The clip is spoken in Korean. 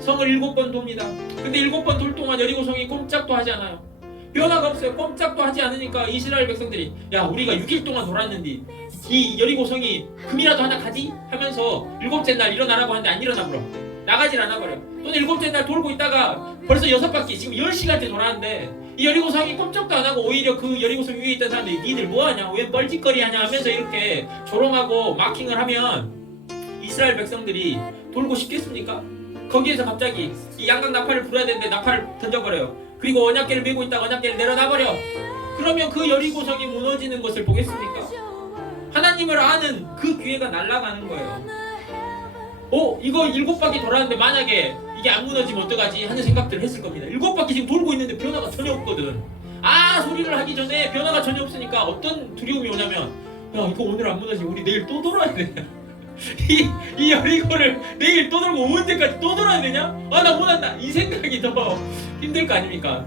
성을 일곱 번 돕니다. 근데 일곱 번 돌 동안 여리고 성이 꼼짝도 하지 않아요. 변화가 없어요. 꼼짝도 하지 않으니까 이스라엘 백성들이 야 우리가 6일 동안 돌았는데 이 여리고 성이 금이라도 하나 가지 하면서 일곱째 날 일어나라고 하는데 안 일어나 버려. 나가질 않아 버려. 또는 일곱째 날 돌고 있다가 벌써 여섯 바퀴 지금 10시간째 돌았는데 이 여리고 성이 꼼짝도 안 하고 오히려 그 여리고 성 위에 있던 사람들이 니들 뭐하냐 왜 뻘짓거리 하냐 하면서 이렇게 조롱하고 마킹을 하면 이스라엘 백성들이 돌고 싶겠습니까? 거기에서 갑자기 이 양각 나팔을 불어야 되는데 나팔을 던져버려요. 그리고 언약계를 메고 있다가 언약계를 내려놔버려. 그러면 그 여리고성이 무너지는 것을 보겠습니까? 하나님을 아는 그 기회가 날아가는 거예요. 어? 이거 일곱 바퀴 돌았는데 만약에 이게 안 무너지면 어떡하지? 하는 생각들을 했을 겁니다. 일곱 바퀴 지금 돌고 있는데 변화가 전혀 없거든. 아 소리를 하기 전에 변화가 전혀 없으니까 어떤 두려움이 오냐면 야 이거 오늘 안 무너지면 우리 내일 또 돌아야 돼. 이, 이 여리고를 내일 또 돌고 언제까지 또 돌아야 되냐? 아 나 못한다 이 생각이 더 힘들 거 아닙니까?